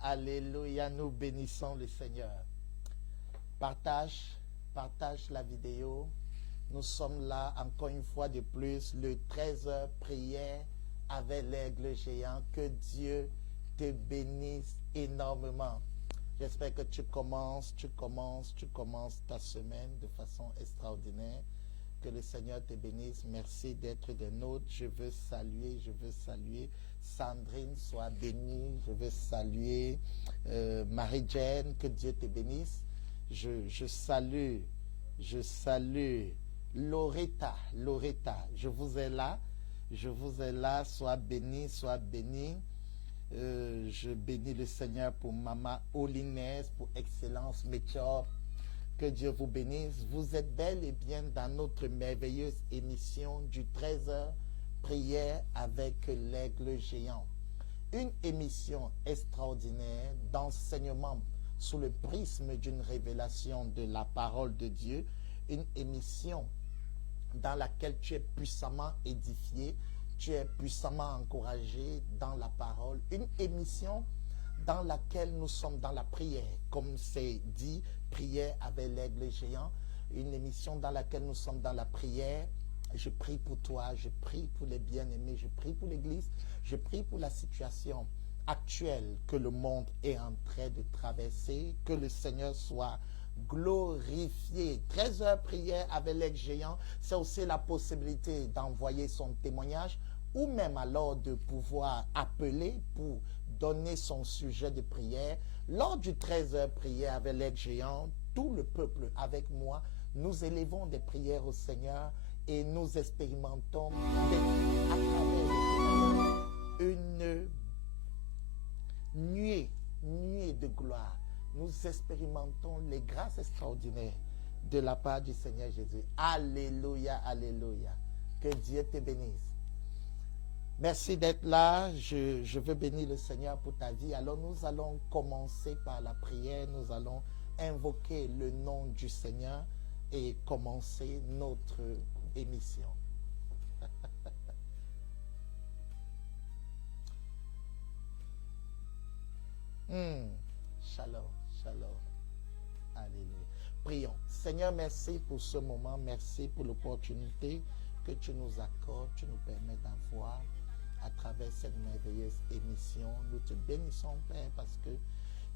alléluia, alléluia. Nous bénissons le Seigneur. Partage la vidéo. Nous sommes là encore une fois de plus, le 13h prière avec l'aigle géant. Que Dieu te bénisse énormément. J'espère que tu commences ta semaine de façon extraordinaire. Que le Seigneur te bénisse. Merci d'être des nôtres. Je veux saluer. Sandrine, sois bénie. Je veux saluer Marie-Jane. Que Dieu te bénisse. Je salue Loretta. Je vous ai là. Sois bénie. Je bénis le Seigneur pour Maman Olines, pour Excellence Métior. Que Dieu vous bénisse. Vous êtes bel et bien dans notre merveilleuse émission du 13h prière avec l'aigle géant. Une émission extraordinaire d'enseignement sous le prisme d'une révélation de la parole de Dieu. Une émission dans laquelle tu es puissamment édifié, tu es puissamment encouragé dans la parole. Une émission dans laquelle nous sommes dans la prière, comme c'est dit, prière avec l'aigle géant. Une émission dans laquelle nous sommes dans la prière. Je prie pour toi, je prie pour les bien-aimés, je prie pour l'Église, je prie pour la situation actuelle que le monde est en train de traverser. Que le Seigneur soit glorifié. 13h prière avec l'aigle géant, c'est aussi la possibilité d'envoyer son témoignage ou même alors de pouvoir appeler pour donner son sujet de prière. Lors du 13h prière avec l'aigle géant, tout le peuple avec moi, nous élevons des prières au Seigneur et nous expérimentons à travers une nuée de gloire. Nous expérimentons les grâces extraordinaires de la part du Seigneur Jésus. Alléluia, alléluia. Que Dieu te bénisse. Merci d'être là. Je veux bénir le Seigneur pour ta vie. Alors nous allons commencer par la prière. Nous allons invoquer le nom du Seigneur et commencer notre émission. Shalom. Alléluia. Prions. Seigneur, merci pour ce moment. Merci pour l'opportunité que tu nous accordes, tu nous permets d'avoir à travers cette merveilleuse émission. Nous te bénissons, Père, parce que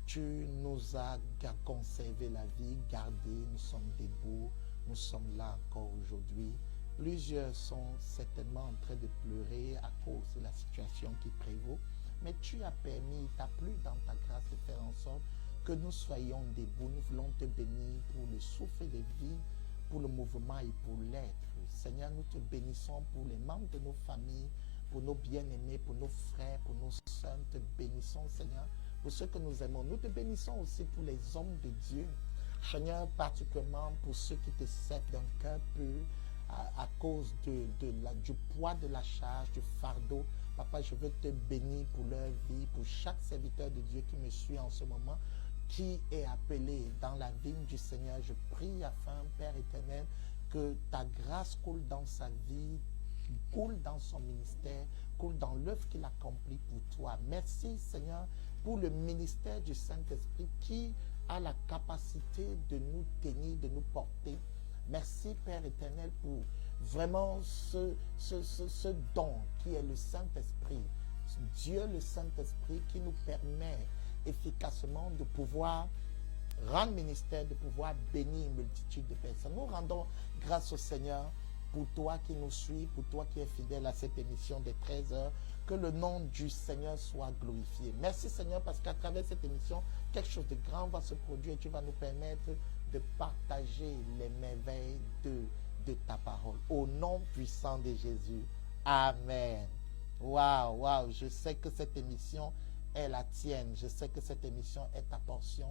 tu nous as conservé la vie, gardé, nous sommes debout, nous sommes là encore aujourd'hui. Plusieurs sont certainement en train de pleurer à cause de la situation qui prévaut, mais tu as permis, il t'a plu dans ta grâce de faire en sorte que nous soyons debout. Nous voulons te bénir pour le souffle de vie, pour le mouvement et pour l'être. Seigneur, nous te bénissons pour les membres de nos familles, pour nos bien-aimés, pour nos frères, pour nos sœurs. Nous te bénissons, Seigneur, pour ceux que nous aimons. Nous te bénissons aussi pour les hommes de Dieu. Seigneur, particulièrement pour ceux qui te servent d'un cœur pur à cause du poids de la charge, du fardeau. Papa, je veux te bénir pour leur vie, pour chaque serviteur de Dieu qui me suit en ce moment, qui est appelé dans la vigne du Seigneur. Je prie afin, Père éternel, que ta grâce coule dans sa vie, coule dans son ministère, coule dans l'œuvre qu'il accomplit pour toi. Merci, Seigneur, pour le ministère du Saint-Esprit qui a la capacité de nous tenir, de nous porter. Merci, Père éternel, pour vraiment ce don qui est le Saint-Esprit. Dieu, le Saint-Esprit, qui nous permet efficacement de pouvoir rendre ministère, de pouvoir bénir une multitude de personnes. Nous rendons grâce au Seigneur pour toi qui nous suis, pour toi qui es fidèle à cette émission des 13h. Que le nom du Seigneur soit glorifié. Merci, Seigneur, parce qu'à travers cette émission, quelque chose de grand va se produire et tu vas nous permettre de partager les merveilles de ta parole. Au nom puissant de Jésus. Amen. Waouh. Je sais que cette émission est la tienne. Je sais que cette émission est ta portion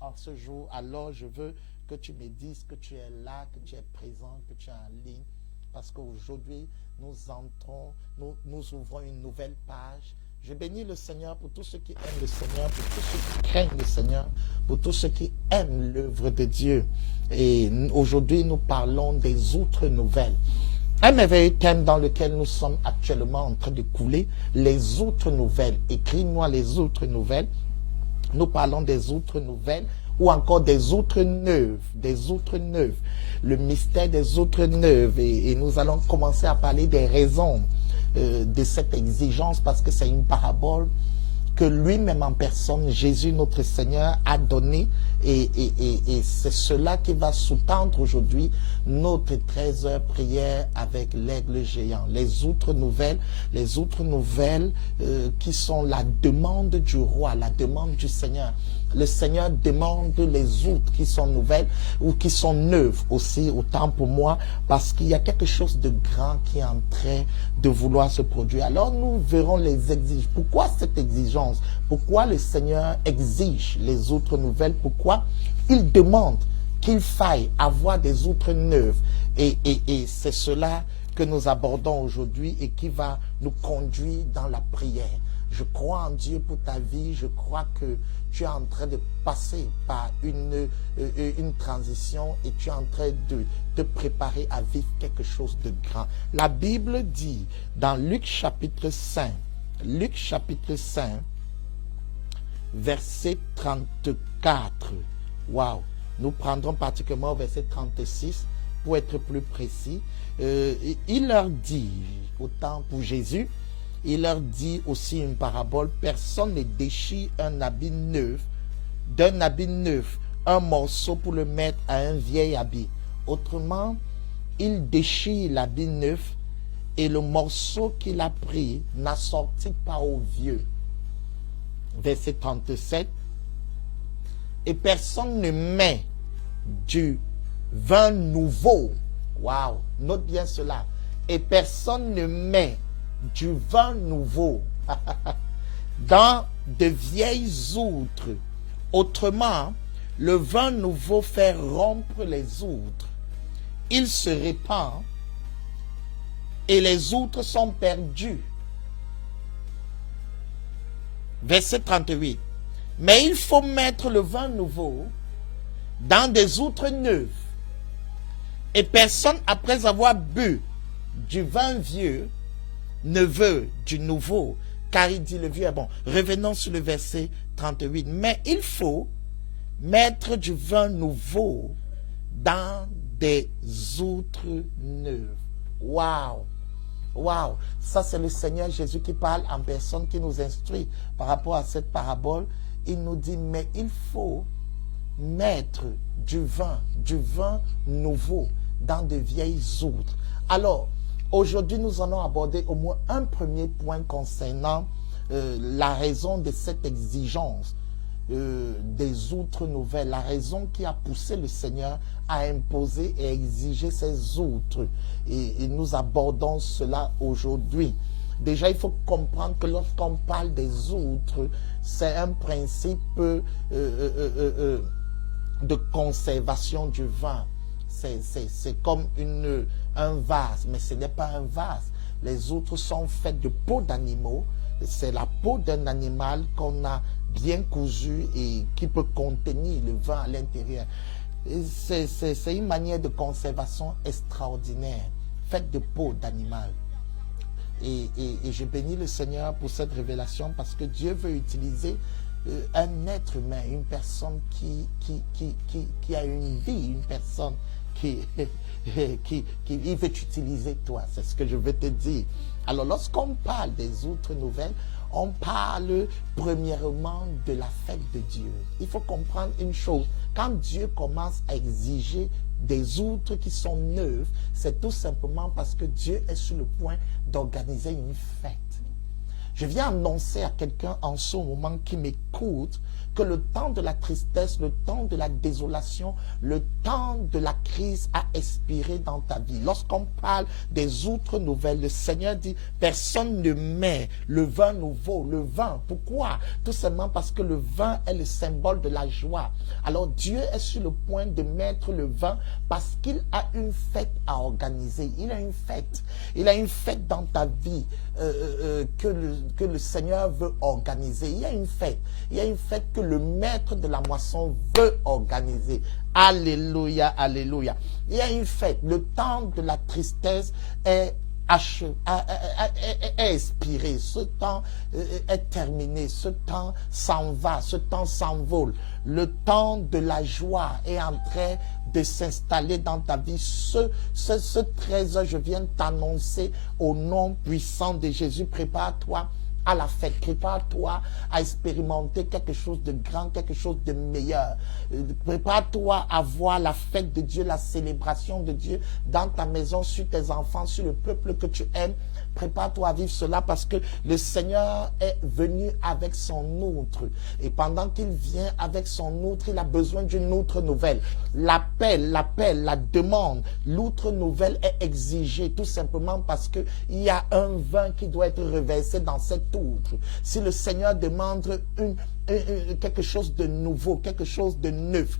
en ce jour. Alors, je veux que tu me dises que tu es là, que tu es présent, que tu es en ligne. Parce qu'aujourd'hui, nous ouvrons une nouvelle page. Je bénis le Seigneur pour tous ceux qui aiment le Seigneur, pour tous ceux qui craignent le Seigneur, pour tous ceux qui aiment l'œuvre de Dieu. Et aujourd'hui, nous parlons des autres nouvelles. Un merveilleux thème dans lequel nous sommes actuellement en train de couler, les autres nouvelles. Écris-moi les autres nouvelles. Nous parlons des outres nouvelles ou encore des outres neuves, des outres neuves. Le mystère des outres neuves. Et nous allons commencer à parler des raisons de cette exigence parce que c'est une parabole que lui-même en personne, Jésus notre Seigneur, a donné et c'est cela qui va sous-tendre aujourd'hui notre 13 heures prière avec l'aigle géant. Les outres nouvelles qui sont la demande du roi, la demande du Seigneur. Le Seigneur demande les outres qui sont nouvelles ou qui sont neuves aussi, autant pour moi, parce qu'il y a quelque chose de grand qui est en train de vouloir se produire. Alors nous verrons les exigences. Pourquoi cette exigence? Pourquoi le Seigneur exige les outres nouvelles? Pourquoi il demande qu'il faille avoir des outres neuves? Et c'est cela que nous abordons aujourd'hui et qui va nous conduire dans la prière. Je crois en Dieu pour ta vie. Je crois que tu es en train de passer par une transition et tu es en train de te préparer à vivre quelque chose de grand. La Bible dit dans Luc chapitre 5, verset 34. Waouh! Nous prendrons particulièrement verset 36 pour être plus précis. Il leur dit, autant pour Jésus, il leur dit aussi une parabole, personne ne déchire d'un habit neuf, un morceau pour le mettre à un vieil habit. Autrement, il déchire l'habit neuf et le morceau qu'il a pris n'assortit pas au vieux. Verset 37. Et personne ne met du vin nouveau. Waouh, note bien cela. Et personne ne met du vin nouveau dans de vieilles outres. Autrement, le vin nouveau fait rompre les outres. Il se répand et les outres sont perdues. Verset 38. Mais il faut mettre le vin nouveau dans des outres neuves. Et personne, après avoir bu du vin vieux, ne veut du nouveau, car il dit le vieux est bon. Revenons sur le verset 38. Mais il faut mettre du vin nouveau dans des outres neuves. Waouh! Waouh! Ça, c'est le Seigneur Jésus qui parle en personne, qui nous instruit par rapport à cette parabole. Il nous dit, mais il faut mettre du vin nouveau dans de vieilles outres. Alors, aujourd'hui, nous allons aborder au moins un premier point concernant la raison de cette exigence des outres nouvelles, la raison qui a poussé le Seigneur à imposer et exiger ces outres. Et nous abordons cela aujourd'hui. Déjà, il faut comprendre que lorsqu'on parle des outres, c'est un principe de conservation du vin. C'est comme un vase, mais ce n'est pas un vase. Les outres sont faites de peau d'animaux. C'est la peau d'un animal qu'on a bien cousu et qui peut contenir le vin à l'intérieur. C'est une manière de conservation extraordinaire, faite de peau d'animal. Et je bénis le Seigneur pour cette révélation parce que Dieu veut utiliser un être humain, une personne qui a une vie, une personne qui il veut utiliser toi. C'est ce que je veux te dire. Alors, lorsqu'on parle des outres nouvelles, on parle premièrement de la fête de Dieu. Il faut comprendre une chose. Quand Dieu commence à exiger des outres qui sont neuves, c'est tout simplement parce que Dieu est sur le point d'organiser une fête. Je viens annoncer à quelqu'un en ce moment qui m'écoute que le temps de la tristesse, le temps de la désolation, le temps de la crise a expiré dans ta vie. Lorsqu'on parle des outres nouvelles, le Seigneur dit, personne ne met le vin nouveau, le vin. Pourquoi? Tout simplement parce que le vin est le symbole de la joie. Alors Dieu est sur le point de mettre le vin parce qu'il a une fête à organiser. Il a une fête. Il a une fête dans ta vie que le Seigneur veut organiser. Il y a une fête. Il y a une fête que le maître de la moisson veut organiser. Alléluia, alléluia. Il y a une fête. Le temps de la tristesse est est expiré, ce temps est terminé, ce temps s'en va, ce temps s'envole. Le temps de la joie est en train de s'installer dans ta vie. Ce trésor, je viens t'annoncer au nom puissant de Jésus. Prépare-toi à la fête, prépare-toi à expérimenter quelque chose de grand, quelque chose de meilleur. Prépare-toi à voir la fête de Dieu, la célébration de Dieu dans ta maison, sur tes enfants, sur le peuple que tu aimes. Prépare-toi à vivre cela parce que le Seigneur est venu avec son outre. Et pendant qu'il vient avec son outre, il a besoin d'une outre nouvelle. L'appel, la demande, l'outre nouvelle est exigée tout simplement parce qu'il y a un vin qui doit être reversé dans cette outre. Si le Seigneur demande quelque chose de nouveau, quelque chose de neuf,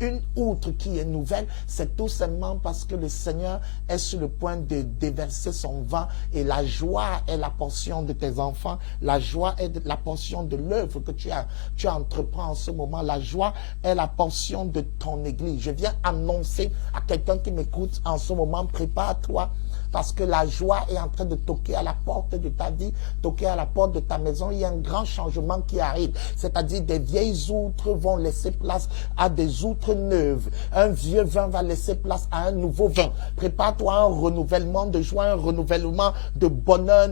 une outre qui est nouvelle, c'est tout simplement parce que le Seigneur est sur le point de déverser son vin et la joie est la portion de tes enfants, la joie est la portion de l'œuvre que tu entreprends en ce moment, la joie est la portion de ton église. Je viens annoncer à quelqu'un qui m'écoute en ce moment, prépare-toi, parce que la joie est en train de toquer à la porte de ta vie, toquer à la porte de ta maison. Il y a un grand changement qui arrive. C'est-à-dire des vieilles outres vont laisser place à des outres neuves. Un vieux vin va laisser place à un nouveau vin. Prépare-toi à un renouvellement de joie, un renouvellement de bonheur,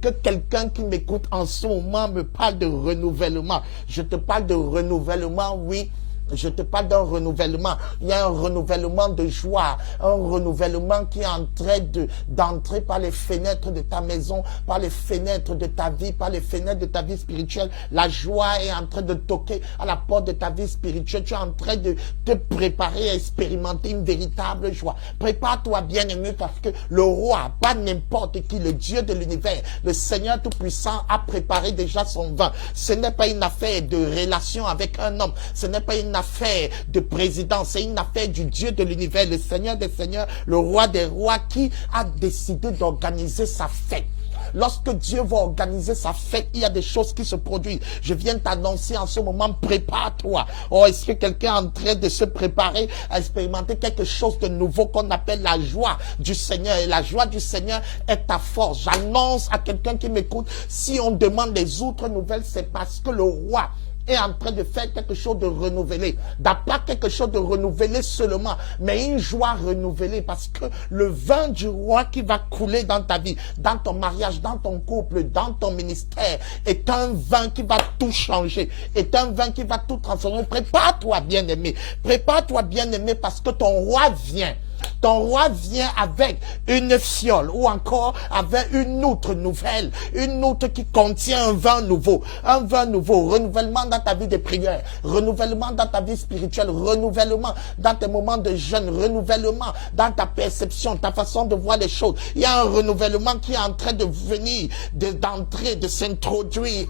que quelqu'un qui m'écoute en ce moment me parle de renouvellement. Je te parle de renouvellement, oui. Je te parle d'un renouvellement. Il y a un renouvellement de joie, un renouvellement qui est en train d'entrer par les fenêtres de ta maison, par les fenêtres de ta vie, par les fenêtres de ta vie spirituelle. La joie est en train de toquer à la porte de ta vie spirituelle. Tu es en train de te préparer à expérimenter une véritable joie. Prépare-toi, bien-aimé, parce que le roi, pas n'importe qui, le Dieu de l'univers, le Seigneur Tout-Puissant a préparé déjà son vin. Ce n'est pas une affaire de relation avec un homme. Ce n'est pas une affaire de présidence, c'est une affaire du Dieu de l'univers, le Seigneur des seigneurs, le roi des rois, qui a décidé d'organiser sa fête. Lorsque Dieu va organiser sa fête, il y a des choses qui se produisent. Je viens t'annoncer en ce moment, prépare-toi. Oh, est-ce que quelqu'un est en train de se préparer à expérimenter quelque chose de nouveau qu'on appelle la joie du Seigneur? Et la joie du Seigneur est ta force. J'annonce à quelqu'un qui m'écoute, si on demande des outres nouvelles, c'est parce que le roi est en train de faire quelque chose de renouvelé. Pas quelque chose de renouvelé seulement, mais une joie renouvelée, parce que le vin du roi qui va couler dans ta vie, dans ton mariage, dans ton couple, dans ton ministère, est un vin qui va tout changer, est un vin qui va tout transformer. Prépare-toi, bien-aimé. Prépare-toi, bien-aimé, parce que ton roi vient. Ton roi vient avec une fiole ou encore avec une outre nouvelle, une outre qui contient un vin nouveau, renouvellement dans ta vie de prière, renouvellement dans ta vie spirituelle, renouvellement dans tes moments de jeûne, renouvellement dans ta perception, ta façon de voir les choses. Il y a un renouvellement qui est en train de venir, d'entrer, de s'introduire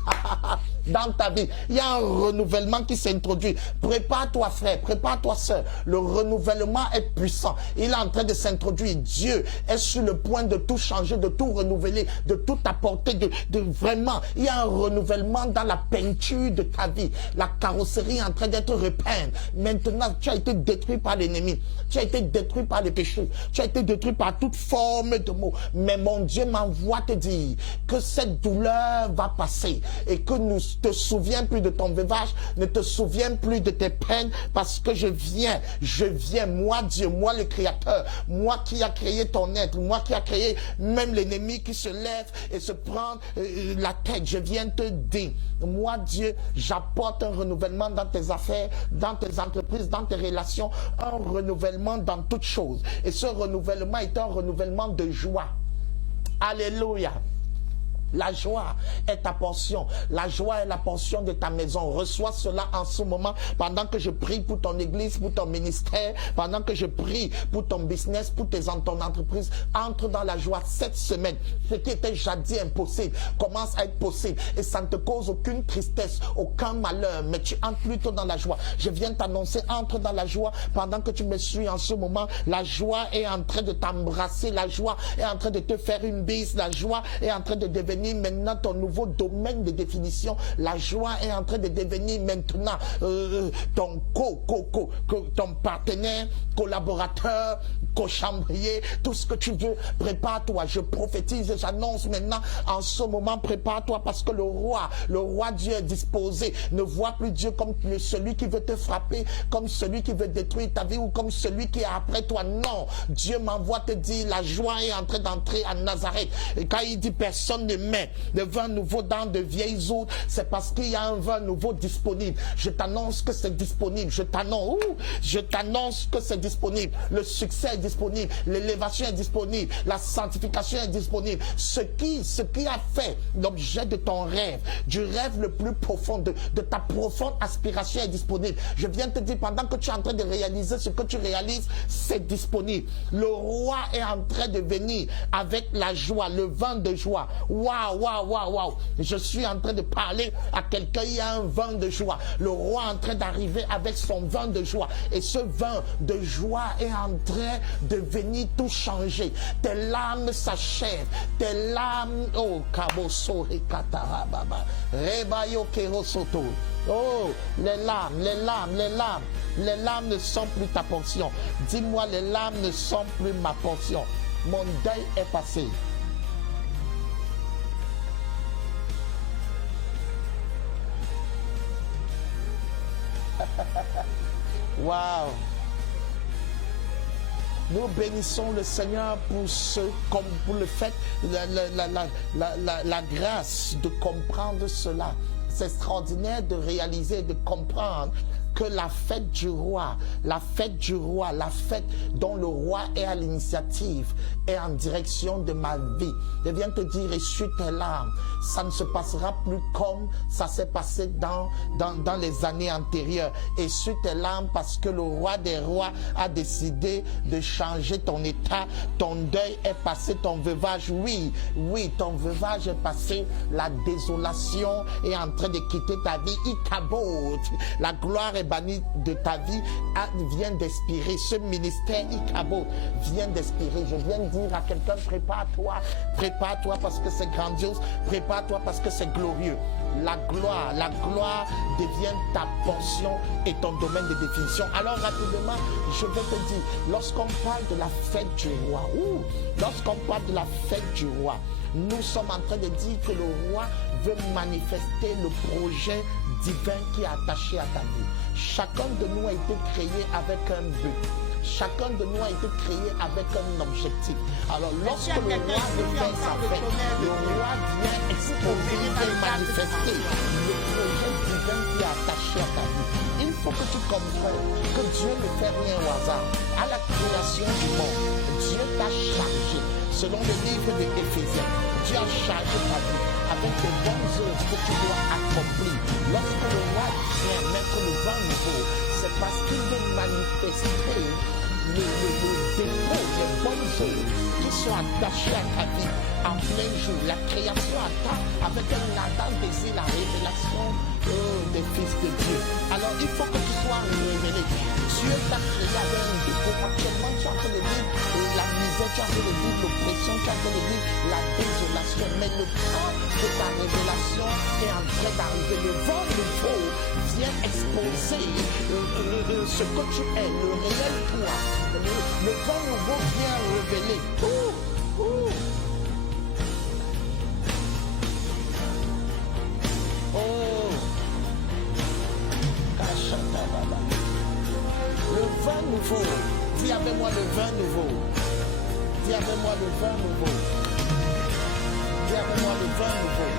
dans ta vie. Il y a un renouvellement qui s'introduit. Prépare-toi, frère, prépare-toi, sœur. Le renouvellement est puissant. Il est en train de s'introduire. Dieu est sur le point de tout changer, de tout renouveler, de tout apporter, de vraiment. Il y a un renouvellement dans la peinture de ta vie. La carrosserie est en train d'être repeinte. Maintenant, tu as été détruit par l'ennemi. Tu as été détruit par les péchés. Tu as été détruit par toute forme de maux. Mais mon Dieu m'envoie te dire que cette douleur va passer et que nous te souviens plus de ton veuvage, ne te souviens plus de tes peines, parce que je viens, moi Dieu, moi le Créateur, moi qui a créé ton être, moi qui a créé même l'ennemi qui se lève et se prend la tête. Je viens te dire, moi Dieu, j'apporte un renouvellement dans tes affaires, dans tes entreprises, dans tes relations, un renouvellement dans toutes choses. Et ce renouvellement est un renouvellement de joie. Alléluia. La joie est ta portion. La joie est la portion de ta maison. Reçois cela en ce moment, pendant que je prie pour ton église, pour ton ministère, pendant que je prie pour ton business, pour ton entreprise. Entre dans la joie cette semaine. Ce qui était jadis impossible commence à être possible. Et ça ne te cause aucune tristesse, aucun malheur, mais tu entres plutôt dans la joie. Je viens t'annoncer, entre dans la joie pendant que tu me suis en ce moment. La joie est en train de t'embrasser. La joie est en train de te faire une bise. La joie est en train de devenir devenir maintenant ton nouveau domaine de définition. La joie est en train de devenir maintenant ton ton partenaire, collaborateur, co-chambrier, tout ce que tu veux. Prépare-toi, je prophétise, j'annonce maintenant en ce moment, prépare-toi parce que le roi Dieu est disposé. Ne vois plus Dieu comme celui qui veut te frapper, comme celui qui veut détruire ta vie ou comme celui qui est après toi. Non, Dieu m'envoie te dire, la joie est en train d'entrer à Nazareth. Et quand il dit personne ne met de vin nouveau dans de vieilles eaux, c'est parce qu'il y a un vin nouveau disponible. Je t'annonce que c'est disponible. Je t'annonce que c'est disponible. Le succès est disponible. L'élévation est disponible. La sanctification est disponible. Ce qui a fait l'objet de ton rêve, du rêve le plus profond, de ta profonde aspiration est disponible. Je viens te dire, pendant que tu es en train de réaliser ce que tu réalises, c'est disponible. Le roi est en train de venir avec la joie, le vin de joie. Waouh, waouh, waouh, waouh. Je suis en train de parler à quelqu'un, il y a un vin de joie. Le roi est en train d'arriver avec son vin de joie. Et ce vin de joie est en train de venir tout changer. Tes larmes s'achèvent. Tes larmes, oh, Kaboso et Katarababa. Rebayo Kerosoto. Oh, les larmes ne sont plus ta portion. Dis-moi, les larmes ne sont plus ma portion. Mon deuil est passé. Waouh! Nous bénissons le Seigneur pour le fait, la grâce de comprendre cela. C'est extraordinaire de réaliser, de comprendre que la fête du roi, la fête dont le roi est à l'initiative, est en direction de ma vie. Je viens te dire, essuie tes larmes. Ça ne se passera plus comme ça s'est passé dans les années antérieures. Essuie tes larmes parce que le roi des rois a décidé de changer ton état. Ton deuil est passé, ton veuvage, oui, ton veuvage est passé. La désolation est en train de quitter ta vie. Ikabot, la gloire est bannie de ta vie, vient d'expirer. Ce ministère Ikabot vient d'expirer. Je viens de dire à quelqu'un, prépare-toi parce que c'est grandiose, prépare-toi parce que c'est glorieux. La gloire devient ta portion et ton domaine de définition. Alors rapidement, je vais te dire, lorsqu'on parle de la fête du roi, nous sommes en train de dire que le roi veut manifester le projet divin qui est attaché à ta vie. Chacun de nous a été créé avec un but. Chacun de nous a été créé avec un objectif. Alors lorsque le roi veut faire sa fête, le roi vient exposer et manifester le projet divin qui est attaché à ta vie. Il faut que tu comprennes que Dieu ne fait rien au hasard. À la création du monde, Dieu t'a chargé. Selon le livre de Éphésiens, Dieu a chargé ta vie avec les bonnes œuvres que tu dois accomplir. Lorsque le roi vient mettre le vent nouveau, c'est parce qu'il veut manifester le dépôt, les bonnes œuvres qui sont attachées à ta vie en plein jour. La création attend avec un ardent désir la révélation des fils de Dieu. Alors il faut que tu sois révélé. Dieu t'a créé avec un dépôt. Actuellement, tu es en train de vivre la misère, tu es en train de vivre l'oppression, tu es en train de vivre la désolation. Mais le temps de ta révélation est en train d'arriver. Le vent nouveau vient exposer ce que tu es, le réel toi. Le vent nouveau vient révéler. Le vin nouveau. Dis avec moi le vin nouveau. Dis avec moi le vin nouveau. Dis avec moi le vin nouveau.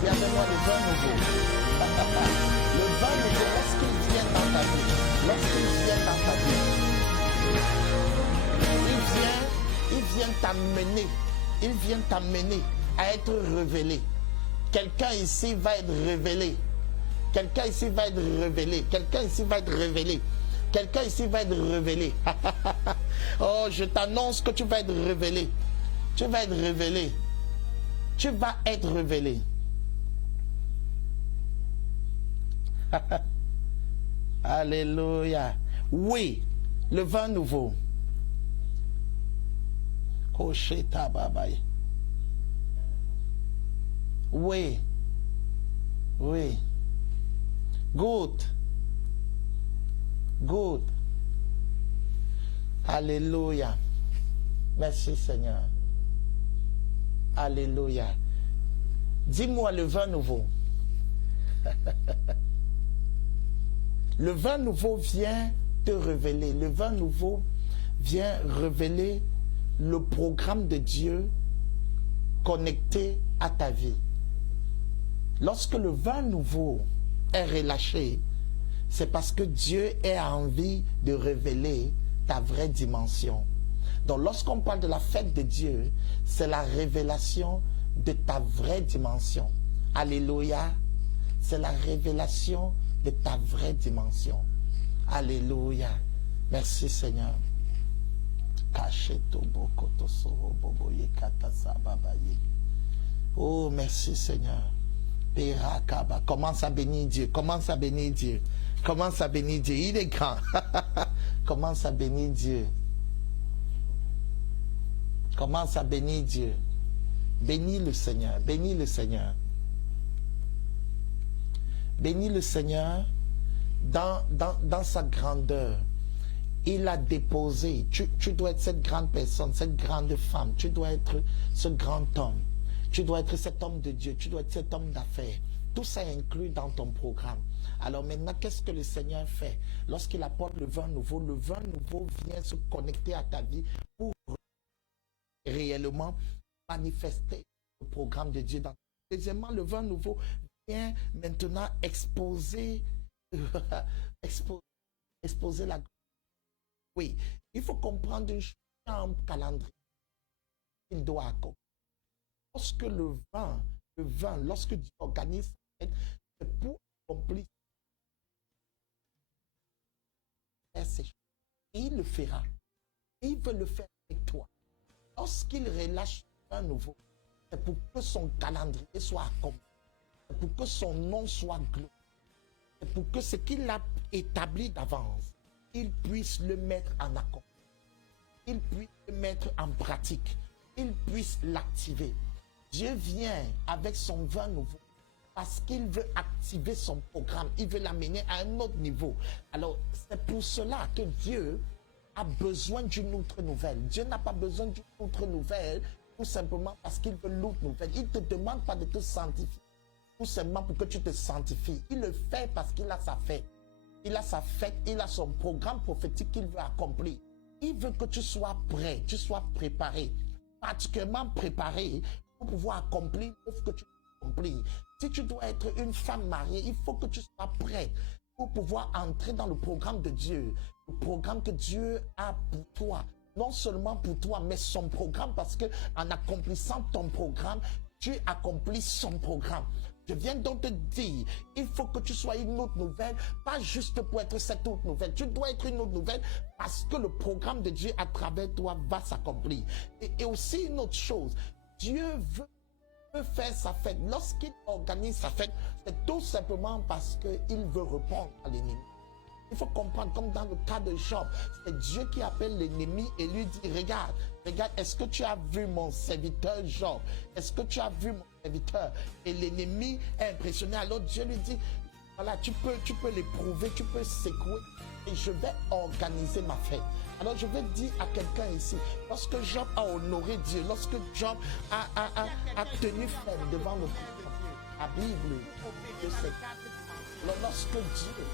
Dis avec moi le vin nouveau. Le vin nouveau, lorsqu'il vient dans ta vie, il vient t'amener à être révélé. Quelqu'un ici va être révélé. Quelqu'un ici va être révélé. Quelqu'un ici va être révélé. Quelqu'un ici va être révélé. Oh, je t'annonce que tu vas être révélé. Tu vas être révélé. Tu vas être révélé. Alléluia. Oui, le vin nouveau. Kosheta babaye. Oui. Oui. Good. Good. Alléluia. Merci Seigneur. Alléluia. Dis-moi le vin nouveau. Le vin nouveau vient te révéler. Le vin nouveau vient révéler le programme de Dieu connecté à ta vie. Lorsque le vin nouveau est relâché, c'est parce que Dieu a envie de révéler ta vraie dimension. Donc lorsqu'on parle de la fête de Dieu, c'est la révélation de ta vraie dimension. Alléluia. C'est la révélation de ta vraie dimension. Alléluia. Merci Seigneur. Oh, merci Seigneur. Commence à bénir Dieu. Commence à bénir Dieu. Commence à bénir Dieu. Il est grand. Commence à bénir Dieu. Commence à bénir Dieu. Bénis le Seigneur. Bénis le Seigneur. Bénis le Seigneur dans sa grandeur. Il a déposé. Tu dois être cette grande personne, cette grande femme. Tu dois être ce grand homme. Tu dois être cet homme de Dieu. Tu dois être cet homme d'affaires. Tout ça est inclus dans ton programme. Alors maintenant, qu'est-ce que le Seigneur fait? Lorsqu'il apporte le vin nouveau vient se connecter à ta vie pour réellement manifester le programme de Dieu. Deuxièmement, le vin nouveau vient maintenant exposer exposer la... Oui, il faut comprendre une chose, un calendrier qu'il doit accomplir. Lorsque le vin, lorsque Dieu organise, c'est pour accomplir ces choses. Et il le fera. Et il veut le faire avec toi. Lorsqu'il relâche un nouveau, c'est pour que son calendrier soit accompli. C'est pour que son nom soit glorifié. C'est pour que ce qu'il a établi d'avance, il puisse le mettre en accomplissement. Il puisse le mettre en pratique. Il puisse l'activer. Dieu vient avec son vin nouveau parce qu'il veut activer son programme. Il veut l'amener à un autre niveau. Alors, c'est pour cela que Dieu a besoin d'une autre nouvelle. Dieu n'a pas besoin d'une autre nouvelle tout simplement parce qu'il veut l'autre nouvelle. Il ne te demande pas de te sanctifier tout simplement pour que tu te sanctifies. Il le fait parce qu'il a sa fête. Il a sa fête, il a son programme prophétique qu'il veut accomplir. Il veut que tu sois prêt, tu sois préparé, particulièrement préparé pour pouvoir accomplir ce que tu dois accomplir. Si tu dois être une femme mariée, il faut que tu sois prête pour pouvoir entrer dans le programme de Dieu. Le programme que Dieu a pour toi. Non seulement pour toi, mais son programme, parce que en accomplissant ton programme, tu accomplis son programme. Je viens donc te dire, il faut que tu sois une autre nouvelle, pas juste pour être cette autre nouvelle. Tu dois être une autre nouvelle parce que le programme de Dieu à travers toi va s'accomplir. Et aussi une autre chose, Dieu veut faire sa fête. Lorsqu'il organise sa fête, c'est tout simplement parce qu'il veut répondre à l'ennemi. Il faut comprendre, comme dans le cas de Job, c'est Dieu qui appelle l'ennemi et lui dit, regarde, est-ce que tu as vu mon serviteur Job? Est-ce que tu as vu mon serviteur? Et l'ennemi est impressionné. Alors Dieu lui dit, voilà, tu peux l'éprouver, tu peux secouer et je vais organiser ma fête. Alors je vais dire à quelqu'un ici, lorsque Job a honoré Dieu, lorsque Job a tenu ferme devant le Dieu, la Bible, lorsque Dieu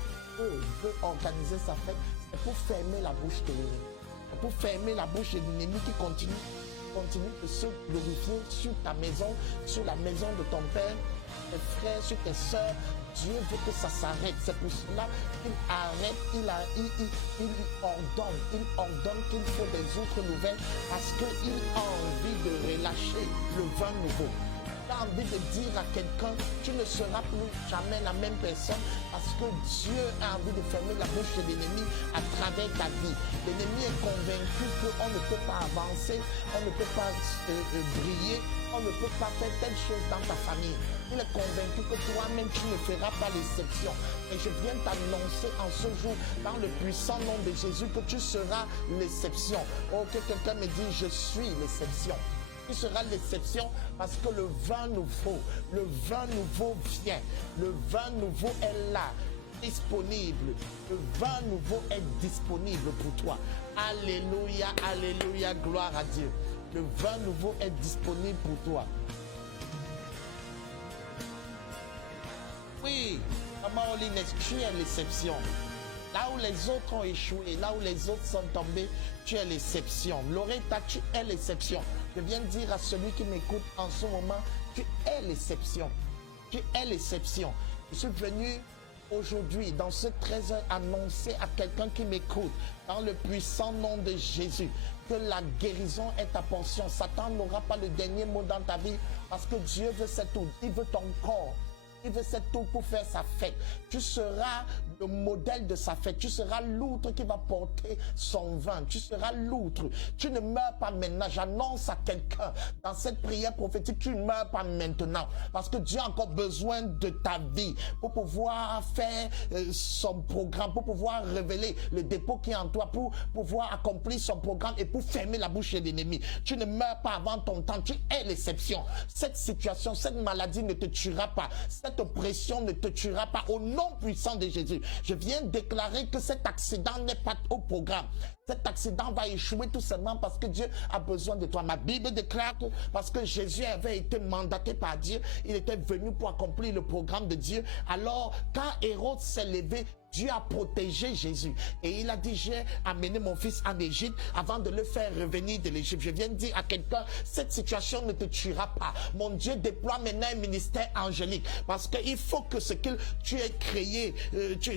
veut organiser sa fête, c'est pour fermer la bouche de l'ennemi. C'est pour fermer la bouche de l'ennemi qui continue de se glorifier sur ta maison, sur la maison de ton père, tes frères, sur tes soeurs. Dieu veut que ça s'arrête. C'est pour cela qu'il arrête, il ordonne qu'il faut des autres nouvelles parce qu'il a envie de relâcher le vin nouveau. Il a envie de dire à quelqu'un, tu ne seras plus jamais la même personne parce que Dieu a envie de fermer la bouche de l'ennemi à travers ta vie. L'ennemi est convaincu qu'on ne peut pas avancer, on ne peut pas briller, on ne peut pas faire telle chose dans ta famille. Il est convaincu que toi-même tu ne feras pas l'exception. Et je viens t'annoncer en ce jour, dans le puissant nom de Jésus, que tu seras l'exception. Oh, que quelqu'un me dise, je suis l'exception. Tu seras l'exception parce que le vin nouveau vient. Le vin nouveau est là, disponible. Le vin nouveau est disponible pour toi. Alléluia, alléluia, gloire à Dieu. Le vin nouveau est disponible pour toi. Oui, Maman Holiness, tu es l'exception. Là où les autres ont échoué, là où les autres sont tombés, tu es l'exception. Loretta, tu es l'exception. Je viens de dire à celui qui m'écoute en ce moment, tu es l'exception. Tu es l'exception. Je suis venu aujourd'hui, dans ce 13h, annoncer à quelqu'un qui m'écoute, dans le puissant nom de Jésus, que la guérison est ta portion. Satan n'aura pas le dernier mot dans ta vie parce que Dieu veut cet tout. Il veut ton corps. Il veut cette tour pour faire sa fête. Tu seras le modèle de sa fête. Tu seras l'outre qui va porter son vin. Tu seras l'outre. Tu ne meurs pas maintenant. J'annonce à quelqu'un dans cette prière prophétique, tu ne meurs pas maintenant. Parce que Dieu a encore besoin de ta vie pour pouvoir faire son programme, pour pouvoir révéler le dépôt qui est en toi, pour pouvoir accomplir son programme et pour fermer la bouche de l'ennemi. Tu ne meurs pas avant ton temps. Tu es l'exception. Cette situation, cette maladie ne te tuera pas. Cette oppression ne te tuera pas au nom puissant de Jésus. Je viens déclarer que cet accident n'est pas au programme. Cet accident va échouer tout simplement parce que Dieu a besoin de toi. Ma Bible déclare que parce que Jésus avait été mandaté par Dieu, il était venu pour accomplir le programme de Dieu. Alors, quand Hérode s'est levé, Dieu a protégé Jésus. Et il a dit, j'ai amené mon fils en Égypte avant de le faire revenir de l'Égypte. Je viens de dire à quelqu'un, cette situation ne te tuera pas. Mon Dieu déploie maintenant un ministère angélique. Parce qu'il faut que ce que tu as créé,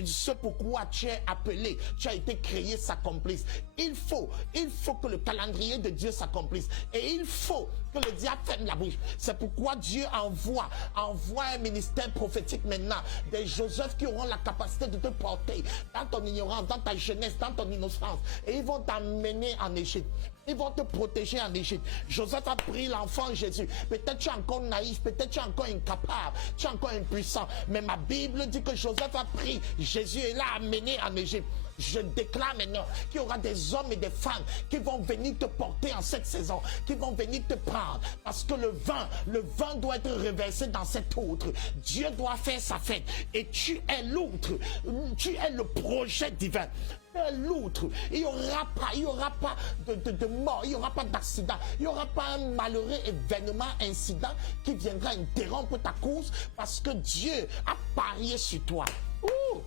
ce pourquoi tu es appelé, tu as été créé s'accomplisse. Il faut que le calendrier de Dieu s'accomplisse. Et il faut que le diable ferme la bouche. C'est pourquoi Dieu envoie un ministère prophétique maintenant. Des Joseph qui auront la capacité de te porter dans ton ignorance, dans ta jeunesse, dans ton innocence. Et ils vont t'emmener en Égypte. Ils vont te protéger en Égypte. Joseph a pris l'enfant Jésus. Peut-être tu es encore naïf, peut-être tu es encore incapable, tu es encore impuissant. Mais ma Bible dit que Joseph a pris Jésus et l'a amené en Égypte. Je déclare maintenant qu'il y aura des hommes et des femmes qui vont venir te porter en cette saison, qui vont venir te prendre. Parce que le vin doit être reversé dans cet outre. Dieu doit faire sa fête. Et tu es l'outre. Tu es le projet divin. L'outre, il n'y aura pas de mort, il n'y aura pas d'accident, il n'y aura pas un malheureux événement, incident qui viendra interrompre ta course parce que Dieu a parié sur toi. Ouh!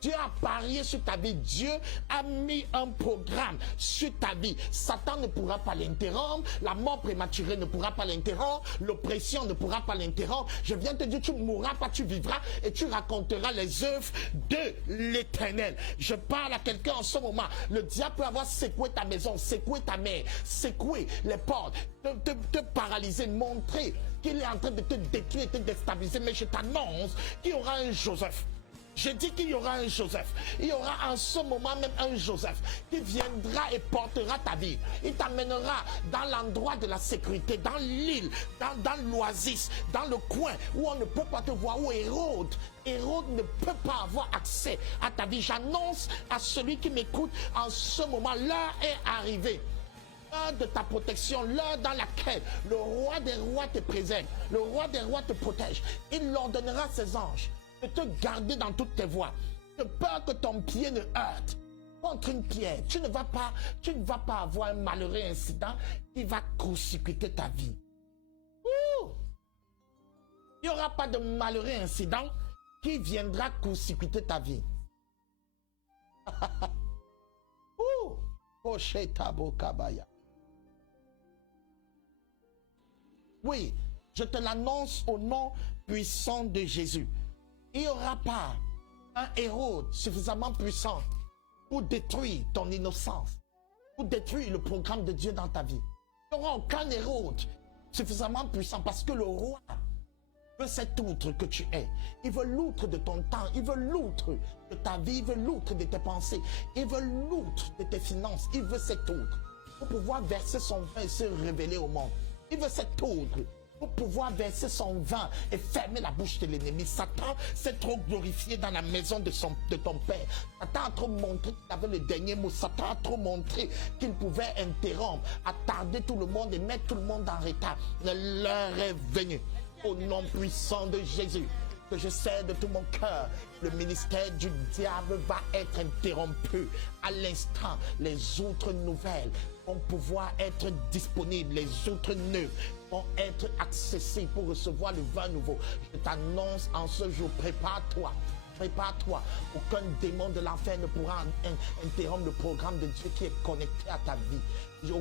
Dieu a parié sur ta vie. Dieu a mis un programme sur ta vie. Satan ne pourra pas l'interrompre. La mort prématurée ne pourra pas l'interrompre. L'oppression ne pourra pas l'interrompre. Je viens te dire, tu ne mourras pas, tu vivras et tu raconteras les œuvres de l'Éternel. Je parle à quelqu'un en ce moment. Le diable peut avoir secoué ta maison, secoué ta mère, secoué les portes, te paralyser, montrer qu'il est en train de te détruire et te déstabiliser. Mais je t'annonce qu'il y aura un Joseph. Je dis qu'il y aura un Joseph. Il y aura en ce moment même un Joseph qui viendra et portera ta vie. Il t'amènera dans l'endroit de la sécurité, dans l'île, dans l'oasis, dans le coin où on ne peut pas te voir, où Hérode ne peut pas avoir accès à ta vie. J'annonce à celui qui m'écoute en ce moment, l'heure est arrivée. L'heure de ta protection, l'heure dans laquelle le roi des rois te préserve, le roi des rois te protège. Il ordonnera ses anges de te garder dans toutes tes voies, de peur que ton pied ne heurte contre une pierre. Tu ne vas pas avoir un malheureux incident qui va court-circuiter ta vie. Ouh! Il n'y aura pas de malheureux incident qui viendra court-circuiter ta vie. Ouh! Oui, je te l'annonce au nom puissant de Jésus. Il n'y aura pas un Hérode suffisamment puissant pour détruire ton innocence, pour détruire le programme de Dieu dans ta vie. Il n'y aura aucun Hérode suffisamment puissant parce que le roi veut cet outre que tu es. Il veut l'outre de ton temps, il veut l'outre de ta vie, il veut l'outre de tes pensées, il veut l'outre de tes finances, il veut cet outre pour pouvoir verser son vin et se révéler au monde. Il veut cet outre pour pouvoir verser son vin et fermer la bouche de l'ennemi. Satan s'est trop glorifié dans la maison de ton père. Satan a trop montré qu'il avait le dernier mot. Satan a trop montré qu'il pouvait interrompre, attarder tout le monde et mettre tout le monde en retard. L'heure est venue. Au nom puissant de Jésus, que je sais de tout mon cœur, le ministère du diable va être interrompu. À l'instant, les autres nouvelles vont pouvoir être disponibles. Les autres nœuds vont être accessibles pour recevoir le vin nouveau. Je t'annonce en ce jour, prépare-toi. Prépare-toi. Aucun démon de l'enfer ne pourra interrompre le programme de Dieu qui est connecté à ta vie.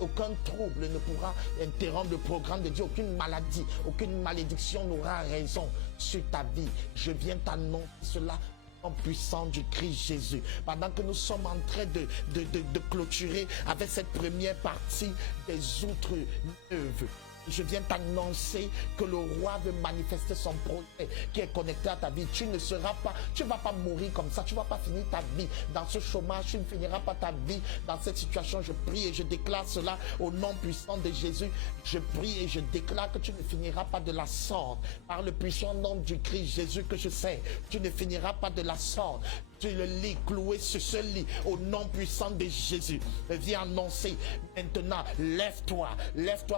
Aucun trouble ne pourra interrompre le programme de Dieu. Aucune maladie, aucune malédiction n'aura raison sur ta vie. Je viens t'annoncer cela en puissant du Christ Jésus. Pendant que nous sommes en train de clôturer avec cette première partie des autres œuvres, je viens t'annoncer que le roi veut manifester son projet qui est connecté à ta vie. Tu ne vas pas mourir comme ça. Tu ne vas pas finir ta vie dans ce chômage. Tu ne finiras pas ta vie dans cette situation. Je prie et je déclare cela au nom puissant de Jésus. Je prie et je déclare que tu ne finiras pas de la sorte. Par le puissant nom du Christ Jésus que je sais, tu ne finiras pas de la sorte. Tu le lis cloué sur ce lit au nom puissant de Jésus. Viens annoncer maintenant, lève-toi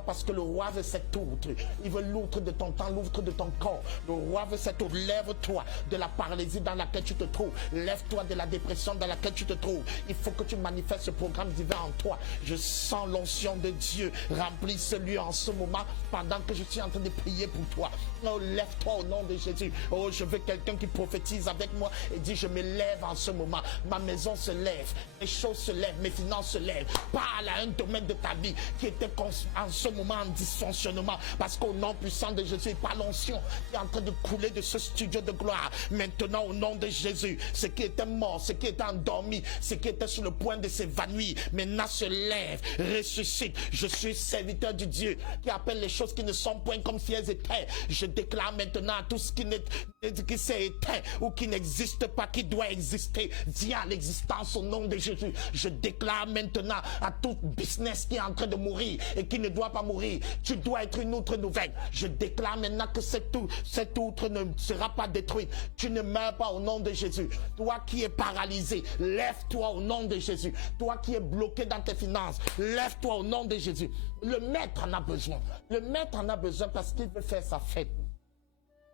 parce que le roi veut cette outre. Il veut l'outre de ton temps, l'outre de ton corps. Le roi veut cette outre. Lève-toi de la paralysie dans laquelle tu te trouves. Lève-toi de la dépression dans laquelle tu te trouves. Il faut que tu manifestes ce programme divin en toi. Je sens l'onction de Dieu remplir ce lieu en ce moment pendant que je suis en train de prier pour toi. Oh, lève-toi au nom de Jésus. Oh, je veux quelqu'un qui prophétise avec moi et dit, je me lève en ce moment, ma maison se lève, mes choses se lèvent, mes finances se lèvent. Parle à un domaine de ta vie qui était en ce moment en dysfonctionnement, parce qu'au nom puissant de Jésus, par l'onction qui est en train de couler de ce studio de gloire, maintenant au nom de Jésus, ce qui était mort, ce qui était endormi, ce qui était sur le point de s'évanouir, maintenant se lève, ressuscite. Je suis serviteur du Dieu qui appelle les choses qui ne sont point comme si elles étaient. Je déclare maintenant à tout ce qui s'est éteint ou qui n'existe pas, qui doit exister, viens à l'existence au nom de Jésus. Je déclare maintenant à tout business qui est en train de mourir et qui ne doit pas mourir, tu dois être une autre nouvelle. Je déclare maintenant que cette outre ne sera pas détruite. Tu ne meurs pas au nom de Jésus. Toi qui es paralysé, lève-toi au nom de Jésus. Toi qui es bloqué dans tes finances, lève-toi au nom de Jésus. Le maître en a besoin. Le maître en a besoin parce qu'il veut faire sa fête.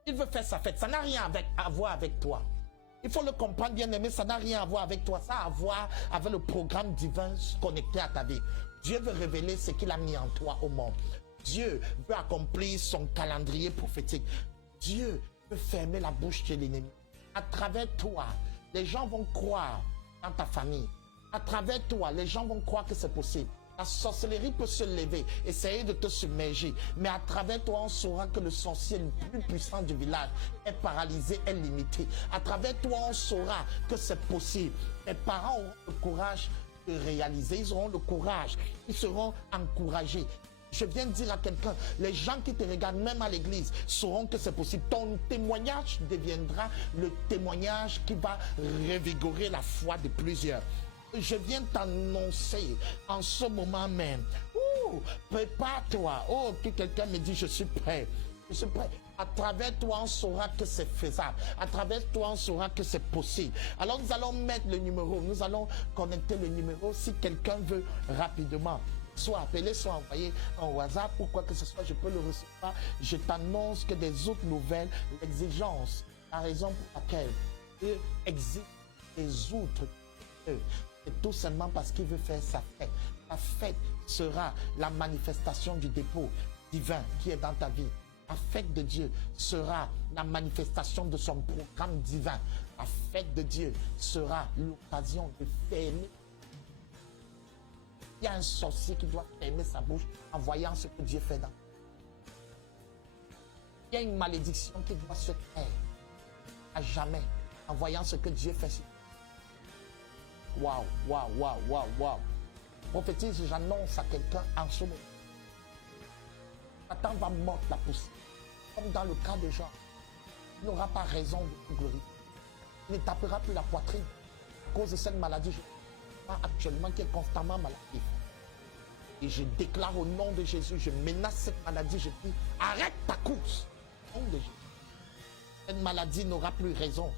Il veut faire sa fête. Ça n'a rien à voir avec toi. Il faut le comprendre, bien aimé, ça n'a rien à voir avec toi. Ça a à voir avec le programme divin connecté à ta vie. Dieu veut révéler ce qu'il a mis en toi au monde. Dieu veut accomplir son calendrier prophétique. Dieu veut fermer la bouche de l'ennemi. À travers toi, les gens vont croire dans ta famille. À travers toi, les gens vont croire que c'est possible. La sorcellerie peut se lever, essayer de te submerger. Mais à travers toi, on saura que le sorcier le plus puissant du village est paralysé, est limité. À travers toi, on saura que c'est possible. Les parents auront le courage de réaliser. Ils auront le courage. Ils seront encouragés. Je viens de dire à quelqu'un, les gens qui te regardent même à l'église sauront que c'est possible. Ton témoignage deviendra le témoignage qui va revigorer la foi de plusieurs. Je viens t'annoncer en ce moment même. Prépare-toi. Oh, que quelqu'un me dit, je suis prêt. Je suis prêt. À travers toi, on saura que c'est faisable. À travers toi, on saura que c'est possible. Alors, nous allons mettre le numéro. Nous allons connecter le numéro si quelqu'un veut rapidement. Soit appelé, soit envoyé en WhatsApp ou quoi que ce soit, je peux le recevoir. Je t'annonce que des autres nouvelles, l'exigence, la raison pour laquelle Dieu existe des autres. C'est tout simplement parce qu'il veut faire sa fête. La fête sera la manifestation du dépôt divin qui est dans ta vie. La fête de Dieu sera la manifestation de son programme divin. La fête de Dieu sera l'occasion de fermer. Il y a un sorcier qui doit fermer sa bouche en voyant ce que Dieu fait dans. Il y a une malédiction qui doit se taire à jamais en voyant ce que Dieu fait. Waouh, waouh, waouh, waouh, waouh. Prophétise, j'annonce à quelqu'un en ce moment. Satan va mordre la poussière. Comme dans le cas de Jean. Il n'aura pas raison de glorifier. Il ne tapera plus la poitrine à cause de cette maladie actuellement qui est constamment maladie. Et je déclare au nom de Jésus, je menace cette maladie, je dis, arrête ta course. Au nom de Jésus. Cette maladie n'aura plus raison.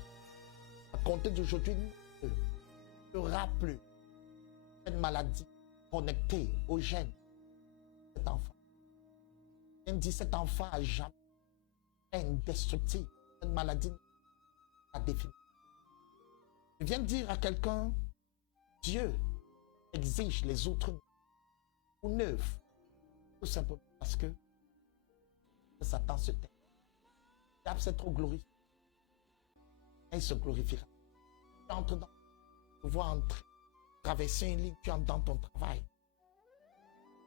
À compter d'aujourd'hui, il n'y aura plus cette maladie connectée au gène de cet enfant. Il dit, cet enfant a jamais indestructible. Cette maladie a défini. Je viens de dire à quelqu'un, Dieu exige les autres ou neufs, tout simplement parce que Satan se tait. Diable, c'est trop glorifié. Il se glorifiera. Tu entres dans, tu vois entrer, traverser une ligne, tu entres dans ton travail.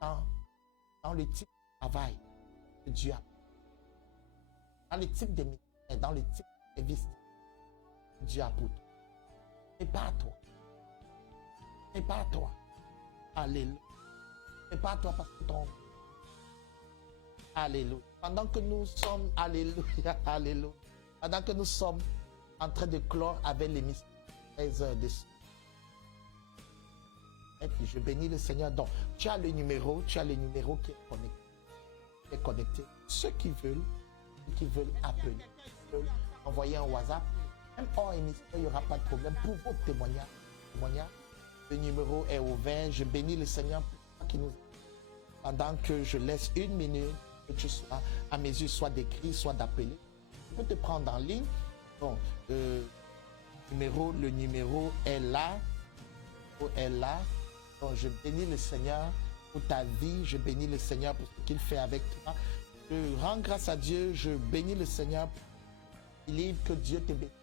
Dans le type de travail que Dieu a. Dans le type de ministère, dans le type de service que Dieu a pour toi. Prépare-toi. Prépare-toi. Alléluia. Prépare-toi parce que ton... Alléluia. Pendant que nous sommes, alléluia, alléluia. Pendant que nous sommes en train de clore avec l'émission 13 heures de soir. Et puis je bénis le Seigneur. Donc, tu as le numéro qui est connecté. Ceux qui veulent appeler, qui veulent envoyer un WhatsApp, même hors émission, il n'y aura pas de problème. Pour vos témoignages, le numéro est ouvert. Je bénis le Seigneur pour toi qui nous... Pendant que je laisse une minute, que tu sois, à mes yeux, soit d'écrit, soit d'appeler. Je peux te prendre en ligne. Donc, le numéro est là. Donc, je bénis le Seigneur pour ta vie. Je bénis le Seigneur pour ce qu'il fait avec toi. Je rends grâce à Dieu. Je bénis le Seigneur. Il est que Dieu te bénisse.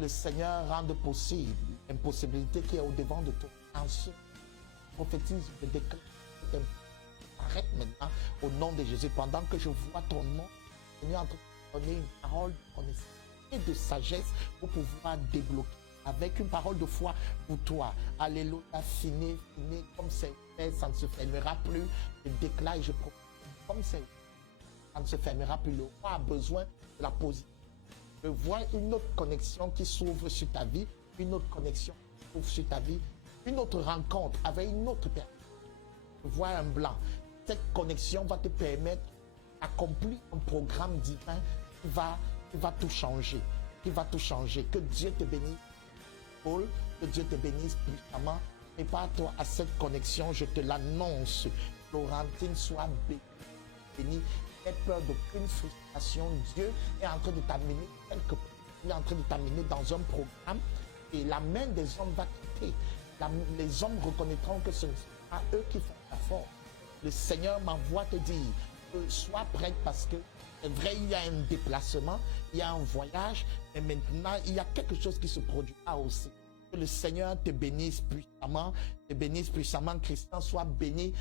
Le Seigneur rende possible l'impossibilité qui est au-devant de toi. Ensuite, prophétise, je déclare. Arrête maintenant au nom de Jésus. Pendant que je vois ton nom, Seigneur, en train de donner une parole de connaissance et de sagesse pour pouvoir débloquer avec une parole de foi pour toi. Alléluia, fini, comme c'est fait, ça ne se fermera plus. Je déclare et je propose, comme c'est ça ne se fermera plus. Le roi a besoin de la position. Je vois une autre connexion qui s'ouvre sur ta vie, une autre connexion qui s'ouvre sur ta vie, une autre rencontre avec une autre personne. Je vois un blanc. Cette connexion va te permettre d'accomplir un programme divin qui va tout changer. Que Dieu te bénisse, Paul, que Dieu te bénisse puissamment. Prépare-toi à cette connexion, je te l'annonce. Florentine, sois bénie. N'aie peur d'aucune frustration. Dieu est en train de t'amener quelque part. Il est en train de t'amener dans un programme et la main des hommes va quitter. Les hommes reconnaîtront que ce ne sont pas eux qui font la force. Le Seigneur m'envoie te dire, sois prête parce que c'est vrai, il y a un déplacement, il y a un voyage, mais maintenant, il y a quelque chose qui se produira aussi. Que le Seigneur te bénisse puissamment, Christian, sois béni,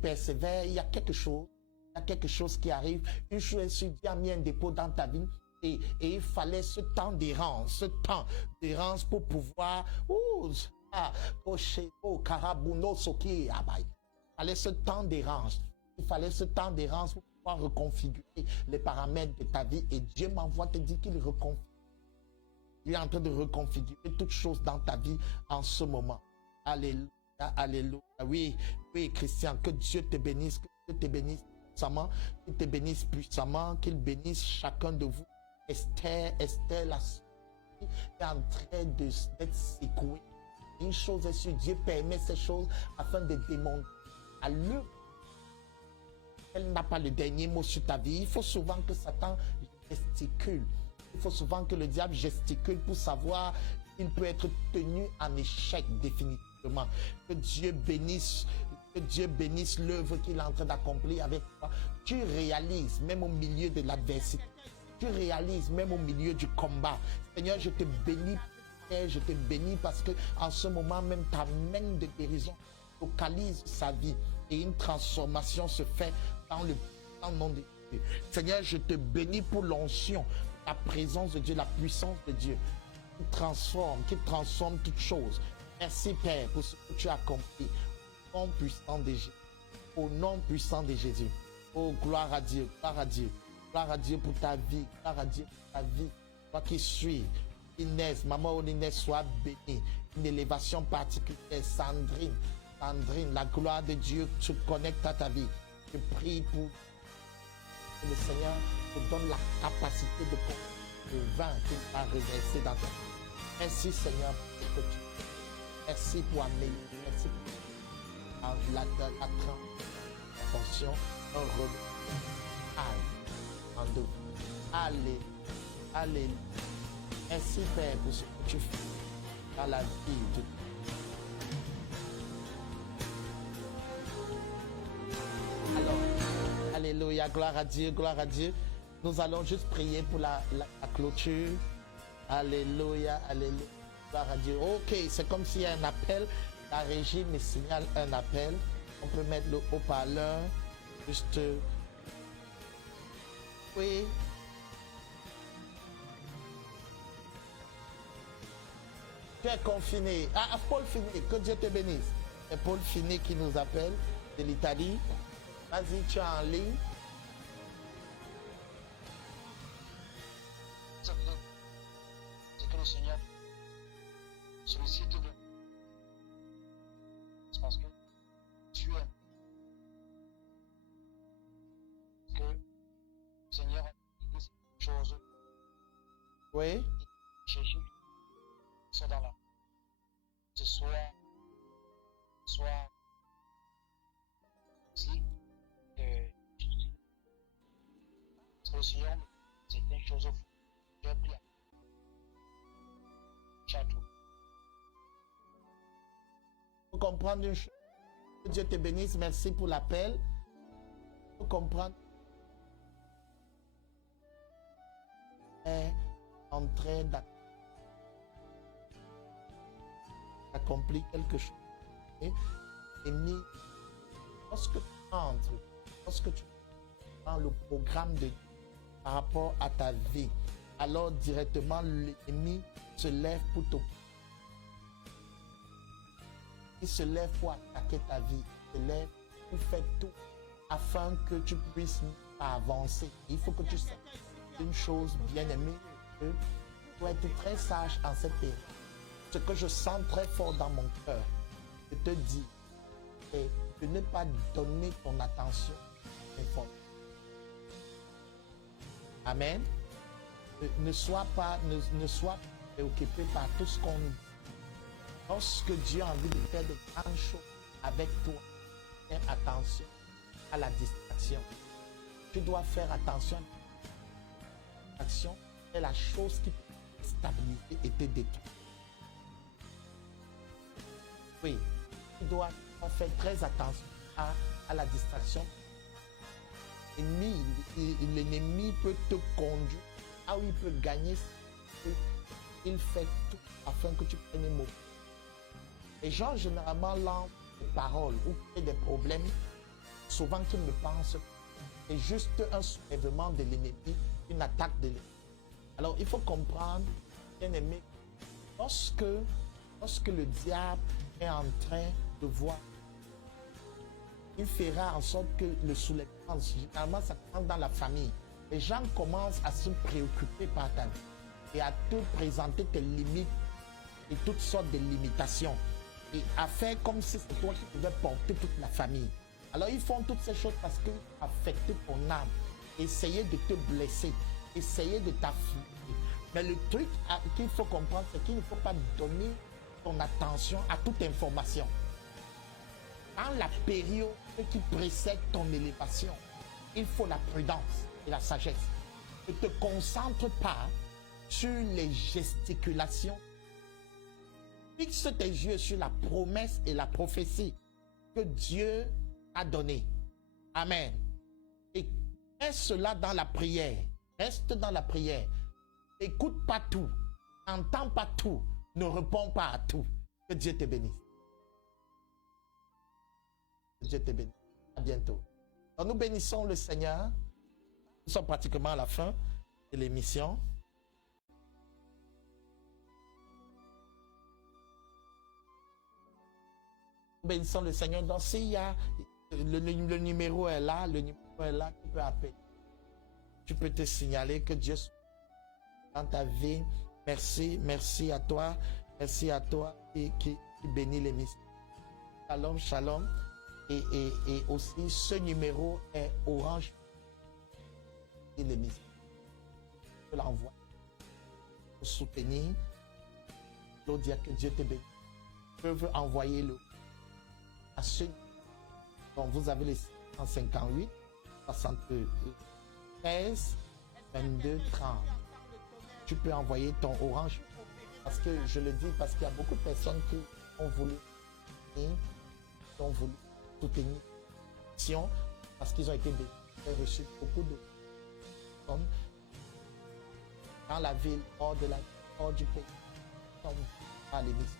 persévère, il y a quelque chose qui arrive. Une chose est sûre, Dieu a mis un dépôt dans ta vie. Et il fallait ce temps d'errance pour pouvoir... Il fallait ce temps d'errance pour pouvoir reconfigurer les paramètres de ta vie. Et Dieu m'envoie te dire qu'il reconfigure. Il est en train de reconfigurer toutes choses dans ta vie en ce moment. Alléluia, alléluia. Oui, Christian, que Dieu te bénisse, qu'il te bénisse puissamment, qu'il bénisse chacun de vous. Esther, la est en train d'être secouée. Une chose est sûre, Dieu permet ces choses afin de démontrer à l'œuvre. Elle n'a pas le dernier mot sur ta vie. Il faut souvent que Satan gesticule. Il faut souvent que le diable gesticule pour savoir qu'il peut être tenu en échec définitivement. Que Dieu bénisse l'œuvre qu'il est en train d'accomplir avec toi. Tu réalises, même au milieu de l'adversité, tu réalises même au milieu du combat. Seigneur, je te bénis parce que en ce moment même ta main de guérison localise sa vie et une transformation se fait dans le nom de Dieu. Seigneur, je te bénis pour l'onction, la présence de Dieu, la puissance de Dieu qui transforme toutes choses. Merci Père pour ce que tu as accompli au nom puissant de Jésus. Au nom puissant de Jésus. Oh, gloire à Dieu, gloire à Dieu. Gloire à Dieu pour ta vie, gloire à Dieu pour ta vie. Toi qui suis, Inès, maman Inès, sois bénie. Une élévation particulière, Sandrine, Sandrine, la gloire de Dieu se connecte à ta vie. Je prie pour que le Seigneur te donne la capacité de le vin qu'il va reverser dans ta vie. Merci Seigneur pour ce que tu fais. Merci pour améliorer. Merci pour la transformation. Un renouveau. Allez. Alléluia. Merci Père pour ce que tu fais dans la vie de Alors, alléluia, gloire à Dieu, gloire à Dieu. Nous allons juste prier pour la clôture. Alléluia, alléluia, gloire à Dieu. Ok, c'est comme s'il y a un appel. La régie me signale un appel. On peut mettre le haut-parleur. Juste. Oui. Tu es confiné. Ah, Paul Finet, que Dieu te bénisse. C'est Paul Finet qui nous appelle de l'Italie. Vas-y, tu es en ligne. C'est que le Seigneur sollicite de parce que tu aimes. Que le Seigneur a dit des choses. Oui. Chercher ça dans la. Ce soir. Si. Le Seigneur, c'est une chose. Je prie. Chatou. Pour comprendre une chose, que Dieu te bénisse, merci pour l'appel. Pour comprendre, est en train d'accomplir quelque chose. Et lorsque tu entres, lorsque tu prends le programme de par rapport à ta vie, alors directement l'ennemi se lève pour te. Il se lève pour attaquer ta vie. Il se lève pour faire tout afin que tu puisses avancer. Il faut que tu saches une chose, bien aimée, que tu dois être très sage en cette période. Ce que je sens très fort dans mon cœur, je te dis, c'est de ne pas donner ton attention aux informations. Amen. Ne sois pas préoccupé par tout ce qu'on dit. Lorsque Dieu a envie de faire de grandes choses avec toi, fais attention à la distraction. Tu dois faire attention à la distraction. C'est la chose qui peut te stabiliser et te détruire. Oui, tu dois faire très attention à la distraction. L'ennemi peut te conduire là où il peut gagner. Il fait tout afin que tu prennes une mauvaise. Les gens généralement lancent des paroles ou créent des problèmes, souvent qu'ils ne pensent pas. C'est juste un soulèvement de l'ennemi, une attaque de l'ennemi. Alors il faut comprendre, bien aimé, lorsque le diable est en train de voir, il fera en sorte que le soulèvement, généralement ça commence dans la famille. Les gens commencent à se préoccuper par ta vie et à te présenter tes limites et toutes sortes de limitations. Et à faire comme si c'est toi qui pouvais porter toute la famille. Alors ils font toutes ces choses parce qu'ils affectent ton âme. Essayer de te blesser. Essayer de t'affliger. Mais le truc qu'il faut comprendre, c'est qu'il ne faut pas donner ton attention à toute information. Dans la période qui précède ton élévation, il faut la prudence et la sagesse. Ne te concentre pas sur les gesticulations. Fixe tes yeux sur la promesse et la prophétie que Dieu a donnée. Amen. Et mets cela dans la prière. Reste dans la prière. Écoute pas tout. N'entends pas tout. Ne réponds pas à tout. Que Dieu te bénisse. Que Dieu te bénisse. À bientôt. Alors nous bénissons le Seigneur. Nous sommes pratiquement à la fin de l'émission. Bénissons le Seigneur. Donc s'il y a le numéro est là, tu peux appeler. Tu peux te signaler que Dieu soit dans ta vie. Merci à toi qui bénit l'émission. Shalom, shalom. Et aussi, ce numéro est orange. Et l'émission. Je l'envoie pour soutenir. Pour dire que Dieu te bénisse. Je veux envoyer le à ceux dont vous avez les 158, 73, 22, 30. Tu peux envoyer ton orange. Parce que je le dis, parce qu'il y a beaucoup de personnes qui ont voulu soutenir l'action, parce qu'ils ont été reçus beaucoup de personnes dans la ville, hors du pays, à l'émission.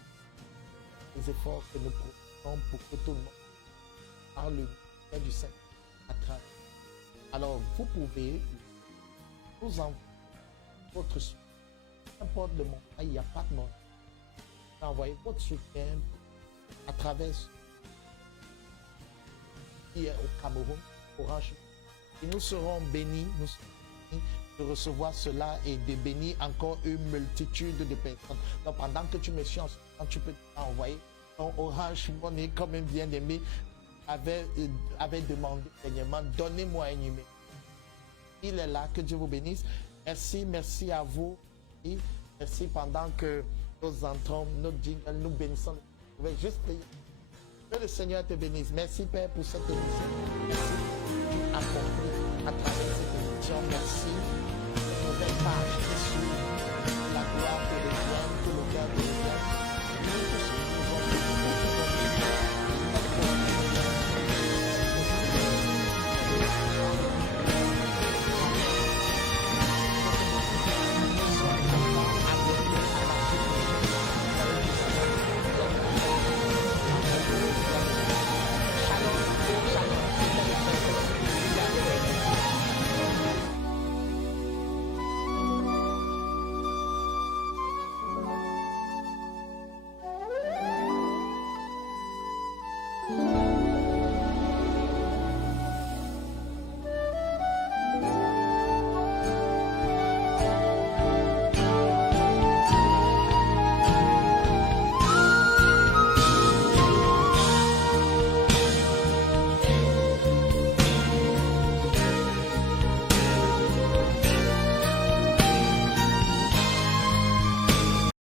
Les efforts que nous prenons pour que tout le monde parle le mystère du Seigneur à travers. Alors, vous pouvez nous envoyer votre soutien. N'importe le monde, il n'y a pas de monde. Envoyez votre soutien à travers hier au Cameroun, Orange. Et nous serons bénis, de recevoir cela et de bénir encore une multitude de personnes. Donc pendant que tu me suis en ce moment, tu peux envoyer ton Orange Money comme un bien-aimé avait demandé dernièrement, donnez-moi un numéro. Il est là, que Dieu vous bénisse. Merci à vous. Et merci pendant que nous entrons, nous bénissons. Je vais juste prier. Que le Seigneur te bénisse. Merci Père pour cette émission. Merci pour accompli à travers cette émission. Merci. Une nouvelle page qui suit. La gloire te revienne, tout le cœur te